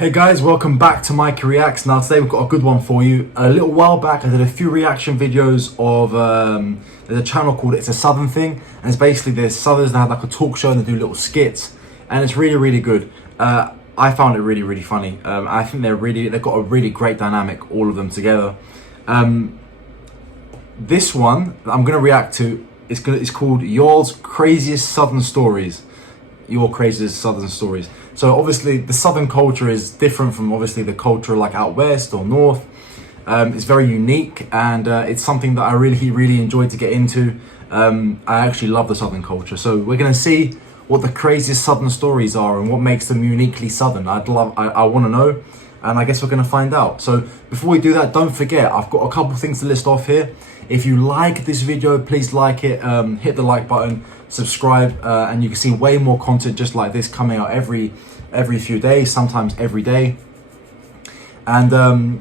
Hey guys, welcome back to Mikey Reacts. Now today we've got a good one for you. A little while back I did a few reaction videos of, there's a channel called It's a Southern Thing, and it's basically this Southerners that have like a talk show and they do little skits, and it's really good. I found it really funny. I think they've got a really great dynamic, all of them together. This one that I'm gonna react to is called Y'all's Craziest Southern Stories. Your Craziest Southern Stories. So obviously the Southern culture is different from obviously the culture like out west or north. It's very unique, and it's something that I really enjoyed to get into. I actually love the Southern culture. So we're gonna see what the craziest Southern stories are and what makes them uniquely Southern. I wanna know, and I guess we're gonna find out. So before we do that, don't forget, I've got a couple things to list off here. If you like this video, please like it, hit the like button, subscribe, and you can see way more content just like this coming out every few days, sometimes every day. And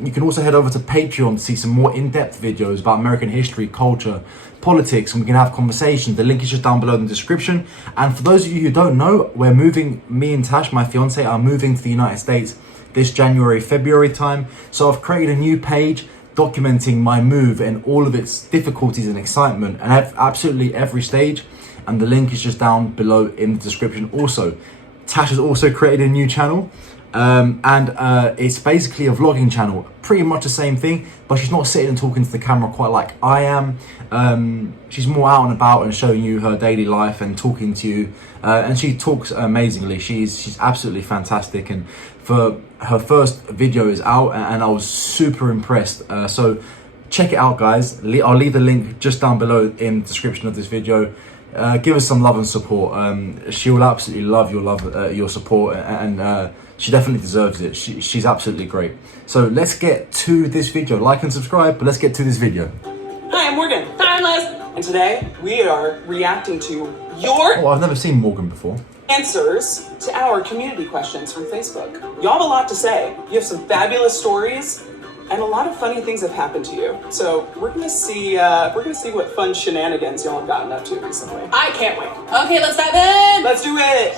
you can also head over to Patreon to see some more in-depth videos about American history, culture, politics, and we can have conversations. The link is just down below in the description. And for those of you who don't know, we're moving, me and Tash, my fiance, are moving to the United States this January, February time. So I've created a new page documenting my move and all of its difficulties and excitement, and absolutely every stage. And the link is just down below in the description. Also, Tash has also created a new channel, and it's basically a vlogging channel, pretty much the same thing, but she's not sitting and talking to the camera quite like I am. She's more out and about and showing you her daily life and talking to you, and she talks amazingly. She's absolutely fantastic, and for her first video is out, and I was super impressed. So check it out, guys. I'll leave the link just down below in the description of this video. Give us some love and support. She will absolutely love your support, and she definitely deserves it. She's absolutely great. So let's get to this video. Like and subscribe, but let's get to this video. Hi, I'm Morgan. Hi, I'm Liz. And today we are reacting to your I've never seen Morgan before. answers to our community questions from Facebook. Y'all have a lot to say. You have some fabulous stories, and a lot of funny things have happened to you. So we're gonna see what fun shenanigans y'all have gotten up to recently. I can't wait. Okay, let's dive in. Let's do it.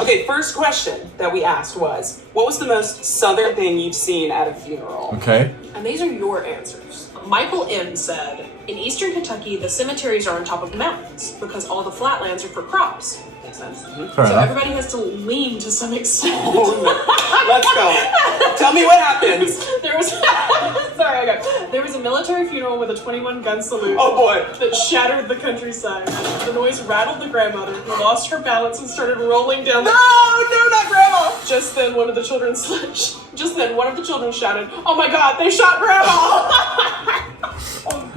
Okay, first question that we asked was, what was the most Southern thing you've seen at a funeral? Okay. And these are your answers. Michael M. said, in eastern Kentucky, the cemeteries are on top of mountains because all the flatlands are for crops. Makes sense. Fair So enough. everybody has to lean to some extent. Oh, no. Let's go. Tell me what happens. There was There was a military funeral with a 21-gun salute. Oh boy. That shattered the countryside. The noise rattled the grandmother, who lost her balance and started rolling down the... No, not grandma. Just then, one of the children shouted, "Oh my God, they shot Grandma!"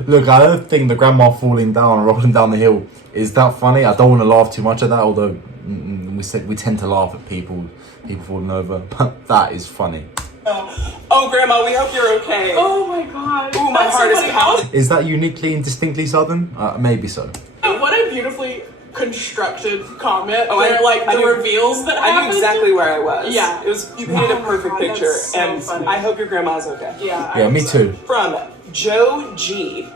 Look, I don't think the grandma falling down and rolling down the hill is that funny. I don't want to laugh too much at that, although we tend to laugh at people falling over, but that is funny. Oh, Grandma, we hope you're okay. Oh my God. Ooh, my heart is pounding. Is that uniquely and distinctly Southern? Maybe so. What a beautifully constructed comment. Oh, I knew, reveals that I happened. knew exactly where I was. Yeah. It was, you painted a perfect God, picture, that's so and funny. I hope your grandma's okay. Yeah, Me too. From Joe G.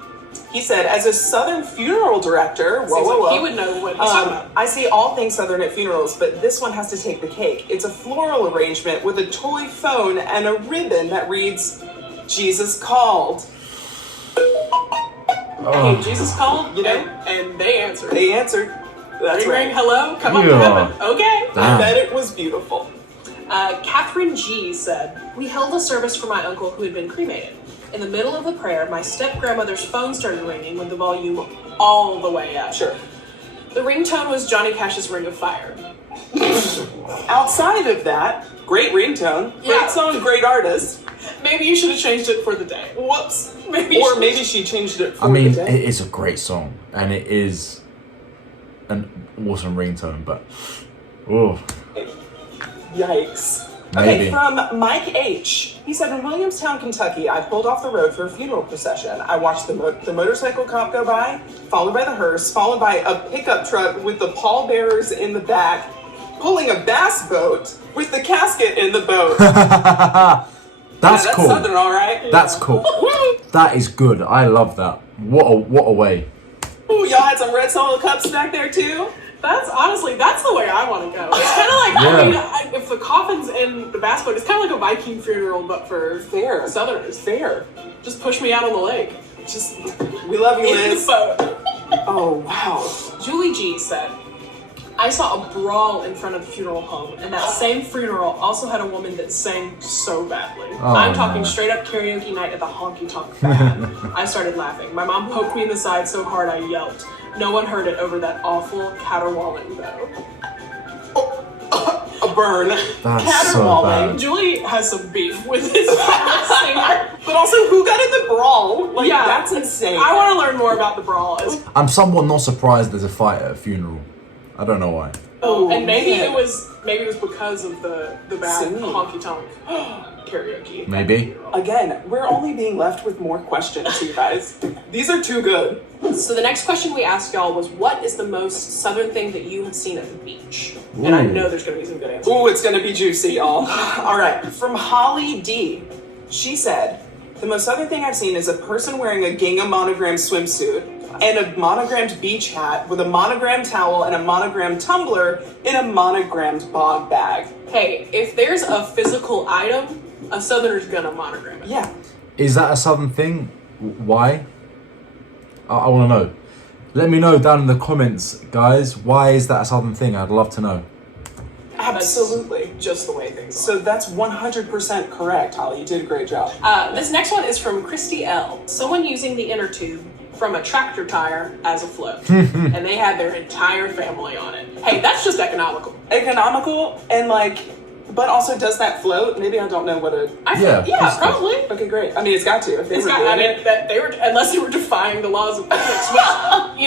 He said, as a Southern funeral director, whoa. He would know what he's talking about. I see all things Southern at funerals, but this one has to take the cake. It's a floral arrangement with a toy phone and a ribbon that reads, Jesus called. Hey, Jesus called, You know? and they answered. They answered. That's Ring, right. ring, hello, come up to Yeah. heaven. Okay. I bet it was beautiful. Catherine G said, we held a service for my uncle who had been cremated. In the middle of the prayer, my step-grandmother's phone started ringing with the volume all the way up. Sure. The ringtone was Johnny Cash's Ring of Fire. Outside of that, great ringtone, Yeah. great song, great artist. Maybe you should have changed it for the day. Whoops. Maybe Or maybe she changed it for I mean, the it day. is a great song, and it is an awesome ringtone, but Yikes. Maybe. Okay, from Mike H. He said, in Williamstown, Kentucky, I pulled off the road for a funeral procession. I watched the motorcycle cop go by, followed by the hearse, followed by a pickup truck with the pallbearers in the back, pulling a bass boat with the casket in the boat. that's cool. Southern, all right. That's cool. That is good. I love that. What a way. Ooh, y'all had some red solo cups back there too? That's honestly, that's the way I want to go. It's kind of like, I mean, if the coffin's in the bass boat, it's kind of like a Viking funeral, but for Fair. Southerners. Fair. Just push me out on the lake. Just We love you, in the Liz. boat. Oh, wow. Julie G said, I saw a brawl in front of the funeral home, and that same funeral also had a woman that sang so badly. I'm talking straight up karaoke night at the honky tonk bad. I started laughing. My mom poked me in the side so hard I yelped. No one heard it over that awful caterwauling though. A burn. That's so bad. Julie has some beef with this singer. But also, who got in the brawl? Like, Yeah. that's insane. I want to learn more about the brawl. I'm somewhat not surprised there's a fight at a funeral. I don't know why. Oh, and maybe man. it was because of the bad Singing. honky tonk karaoke. Maybe. Again, we're only being left with more questions, you guys. These are too good. So the next question we asked y'all was, what is the most southern thing that you have seen at the beach? And I Ooh. know there's going to be some good answers. Ooh, it's gonna be juicy, y'all. All right, from Holly D. She said, the most southern thing I've seen is a person wearing a gingham monogrammed swimsuit and a monogrammed beach hat with a monogrammed towel and a monogrammed tumbler in a monogrammed bog bag. Hey, if there's a physical item, a southerner's gonna monogram it. Yeah. Is that a southern thing? Why? I want to know. Let me know down in the comments, guys. Why is that a southern thing? I'd love to know. Absolutely. Just the way things are. So that's 100% correct, Holly. You did a great job. This next one is from Christy L. Someone using the inner tube from a tractor tire as a float. And they had their entire family on it. Hey, that's just economical. Economical and but also does that float? Maybe I don't know what a... Yeah, that's good. probably. Okay, great. I mean, it's got to. If they were I doing mean, it. that they were, unless they were defying the laws of physics, which,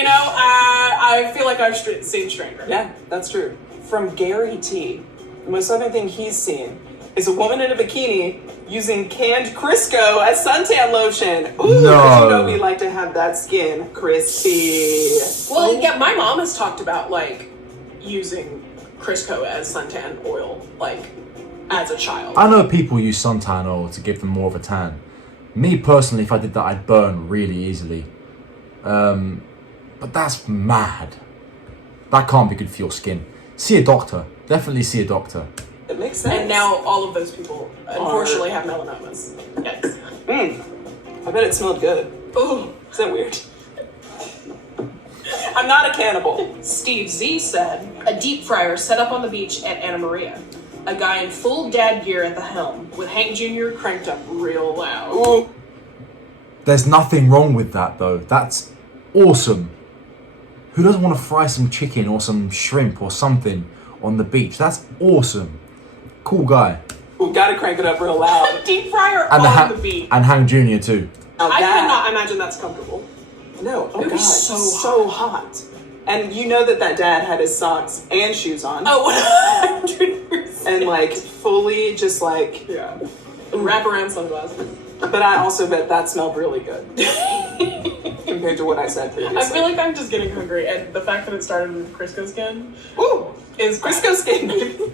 I feel like I've seen stranger. Yeah, that's true. From Gary T. The most southern thing he's seen is a woman in a bikini using canned Crisco as suntan lotion. Ooh, No. 'cause you know we like to have that skin crispy. Well, yeah, my mom has talked about, using Crisco as suntan oil, as a child. I know people use suntan oil to give them more of a tan. Me personally, if I did that, I'd burn really easily. But that's mad. That can't be good for your skin. See a doctor. Definitely see a doctor. It makes sense. And now all of those people, unfortunately, have melanomas. Yikes. I bet it smelled good. Ooh. Is that weird? I'm not a cannibal. Steve Z said, a deep fryer set up on the beach at Anna Maria. A guy in full dad gear at the helm, with Hank Jr. cranked up real loud. Ooh. There's nothing wrong with that, though. That's awesome. Who doesn't want to fry some chicken or some shrimp or something on the beach? That's awesome. Cool guy. Ooh, gotta crank it up real loud. Deep fryer And on the beach. and Hang Jr. too. Now I that- cannot imagine that's comfortable. No, oh It would god, be so so hot. And you know that dad had his socks and shoes on. Oh, 100%. And fully just Yeah. Wrap around sunglasses. but I also bet that smelled really good. Compared to what I said previously. I feel like I'm just getting hungry, and the fact that it started with Crisco skin Ooh, is Crisco skin.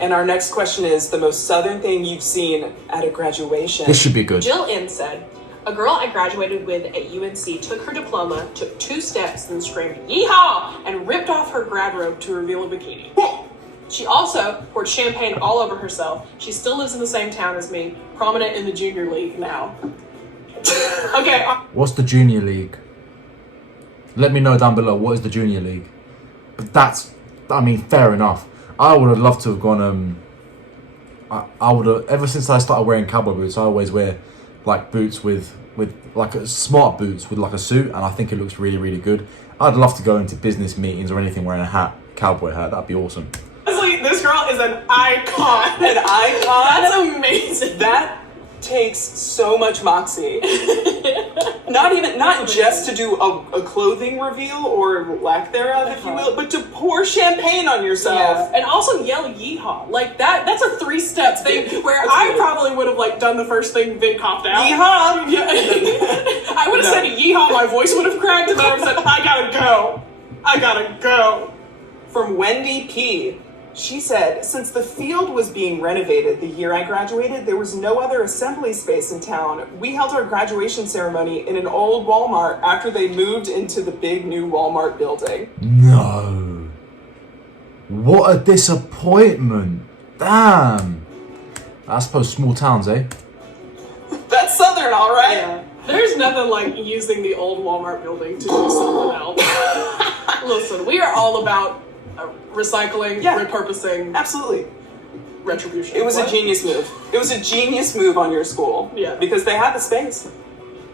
And our next question is the most southern thing you've seen at a graduation. This should be good. Jill N said, a girl I graduated with at UNC took her diploma, took 2 steps, then screamed, "Yeehaw!" and ripped off her grad robe to reveal a bikini. She also poured champagne all over herself. She still lives in the same town as me, prominent in the junior league now. Okay. What's the junior league? Let me know down below. What is the junior league? But fair enough. I would have loved to have gone. I would have, ever since I started wearing cowboy boots, I always wear boots with smart boots with a suit, and I think it looks really, really good. I'd love to go into business meetings or anything wearing a hat, cowboy hat. That'd be awesome. Honestly, this girl is an icon. An icon? That's amazing. That takes so much moxie. Not just to do a clothing reveal or lack thereof, if you will, but to pour champagne on yourself. Yeah. And also yell yeehaw. That's a 3-step thing where I probably would have done the first thing, then coughed out. Yeehaw! Yeah. I would have said yeehaw, my voice would have cracked, and then I would have said, I gotta go. From Wendy P. She said, since the field was being renovated the year I graduated, there was no other assembly space in town. We held our graduation ceremony in an old Walmart after they moved into the big new Walmart building. No. What a disappointment. Damn. I suppose small towns, eh? That's Southern, all right. Yeah. There's nothing like using the old Walmart building to do something else. Listen, we are all about recycling, repurposing, Absolutely. retribution. It was a genius move. It was a genius move on your school. Yeah. Because they had the space.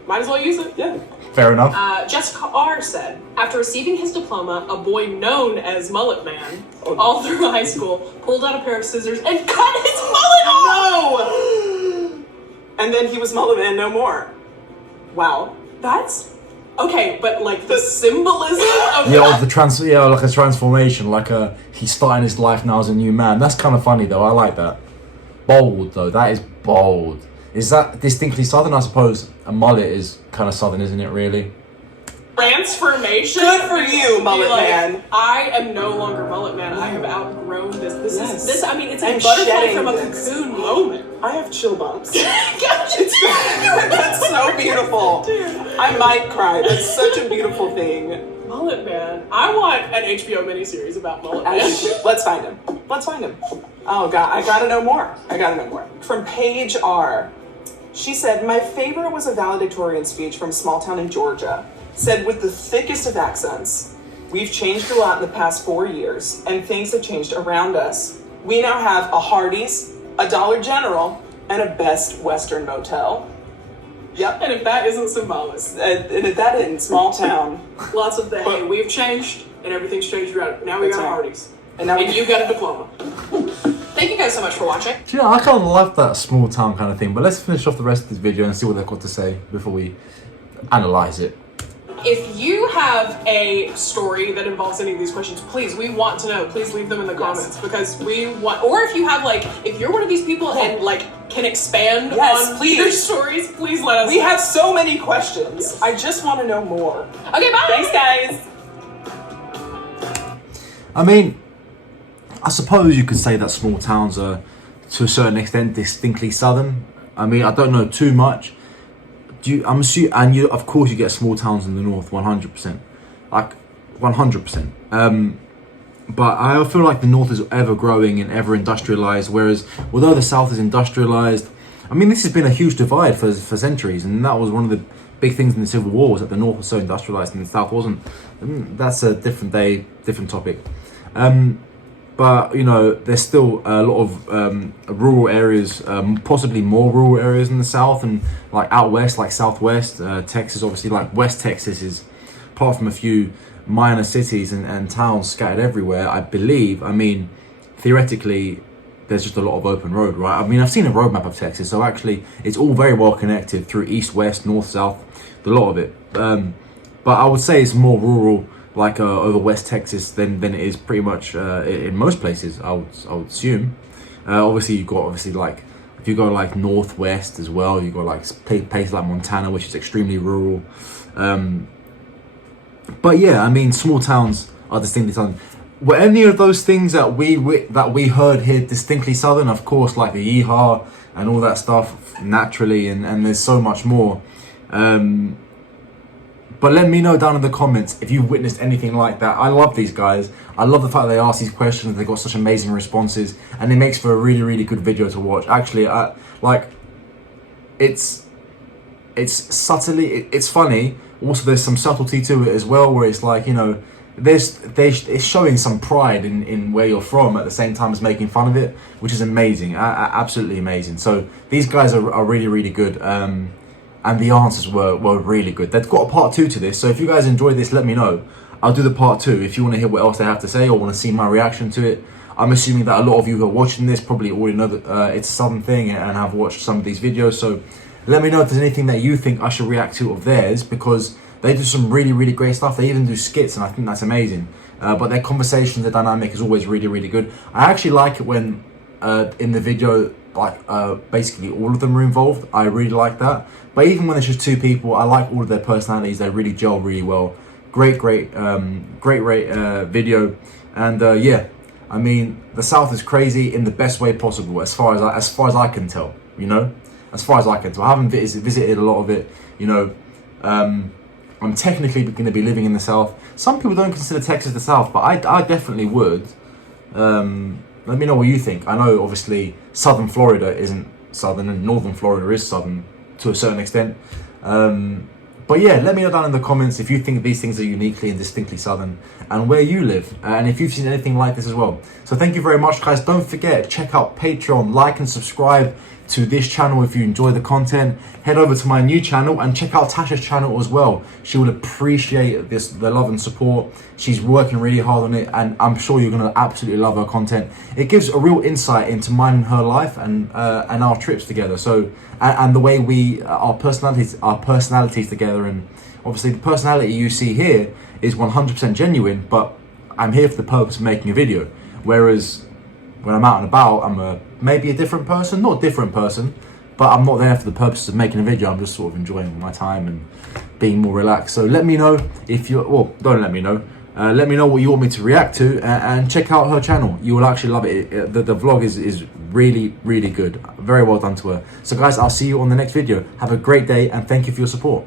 Might as well use it. Yeah. Fair enough. Jessica R. said, after receiving his diploma, a boy known as Mullet Man, all through high school, pulled out a pair of scissors and cut his mullet off! No! And then he was Mullet Man no more. Wow. That's... Okay, but like the symbolism of Yeah, like a transformation, like he's starting his life now as a new man. That's kind of funny though. I like that. Bold though. That is bold. Is that distinctly Southern? I suppose a mullet is kind of Southern, isn't it? Really. Transformation. Good for you, Mullet Man. I am no longer Mullet Man. I have outgrown this. This. I mean, it's a I'm butterfly shedding from a this. cocoon moment. I have chill bumps. That's so beautiful. I might cry. That's such a beautiful thing. Mullet Man. I want an HBO miniseries about Mullet Man. Let's find him. Oh God, I gotta know more. From Paige R. She said, my favorite was a valedictorian speech from small town in Georgia. Said with the thickest of accents, we've changed a lot in the past 4 years, and things have changed around us. We now have a Hardee's, a Dollar General, and a Best Western Motel. Yep. And if that isn't symbolic. And if that isn't small town. Lots of the, hey, we've changed, and everything's changed around. Now we got a Hardee's. And now you got a diploma. Thank you guys so much for watching. Do you know, I kind of love that small town kind of thing, but let's finish off the rest of this video and see what they've got to say before we analyze it. If you have a story that involves any of these questions, please, we want to know. Please leave them in the comments because we want, or if you have if you're one of these people and can expand on your stories, please let us know. We have so many questions. Yes. I just want to know more. Okay, bye. Thanks, guys. I mean, I suppose you could say that small towns are, to a certain extent, distinctly Southern. I mean, I don't know too much. I'm assuming, and of course, you get small towns in the north, 100%, like 100%. But I feel like the north is ever growing and ever industrialized, whereas although the south is industrialized, I mean, this has been a huge divide for centuries, and that was one of the big things in the Civil War, was that the north was so industrialized and the south wasn't. That's a different day, different topic. But you know, there's still a lot of rural areas, possibly more rural areas in the south, and like out west, like southwest Texas. Obviously, like West Texas is, apart from a few minor cities and towns scattered everywhere, I believe. I mean, theoretically, there's just a lot of open road, right? I mean, I've seen a road map of Texas, so actually, it's all very well connected through east, west, north, south, a lot of it. But I would say it's more rural, like over West Texas than it is pretty much in most places. I would assume. Obviously, you've got like if you go like northwest as well, you got like places like Montana, which is extremely rural. But yeah, I mean, small towns are distinctly Southern. Were any of those things that we heard here distinctly Southern? Of course, like the yeehaw and all that stuff naturally, and there's so much more. But let me know down in the comments if you've witnessed anything like that. I love these guys. I love the fact that they ask these questions. They got such amazing responses, and it makes for a really, really good video to watch. Actually, it's subtly, it's funny. Also, there's some subtlety to it as well, where it's like, you know, it's showing some pride in where you're from at the same time as making fun of it, which is amazing, absolutely amazing. So these guys are really, really good. And the answers were really good. They've got a part 2 to this, so if you guys enjoyed this, let me know. I'll do the part 2 if you want to hear what else they have to say or want to see my reaction to it. I'm assuming that a lot of you who are watching this probably already know that it's a Southern thing and have watched some of these videos, so let me know if there's anything that you think I should react to of theirs, because they do some really, really great stuff. They even do skits, and I think that's amazing. But their conversations, their dynamic is always really, really good. I actually like it when in the video, basically all of them are involved. I really like that. But even when it's just 2 people, I like all of their personalities. They really gel really well. Great video. And yeah, I mean, the South is crazy in the best way possible, as far as I can tell. You know, as far as I can tell. I haven't visited a lot of it. You know, I'm technically going to be living in the South. Some people don't consider Texas the South, but I definitely would. Let me know what you think. I know obviously southern Florida isn't southern and northern Florida is southern to a certain extent. But yeah, let me know down in the comments if you think these things are uniquely and distinctly southern and where you live, and if you've seen anything like this as well. So thank you very much, guys. Don't forget, check out Patreon, like and subscribe to this channel if you enjoy the content. Head over to my new channel and check out Tasha's channel as well. She will appreciate the love and support. She's working really hard on it, and I'm sure you're gonna absolutely love her content. It gives a real insight into mine and her life and our trips together. So and the way we our personalities together, and obviously the personality you see here is 100% genuine, but I'm here for the purpose of making a video. Whereas when I'm out and about, I'm maybe a different person, not a different person, but I'm not there for the purpose of making a video. I'm just sort of enjoying my time and being more relaxed. So let me know if you, well, don't let me know. Let me know what you want me to react to, and check out her channel. You will actually love it. The vlog is really, really good. Very well done to her. So guys, I'll see you on the next video. Have a great day, and thank you for your support.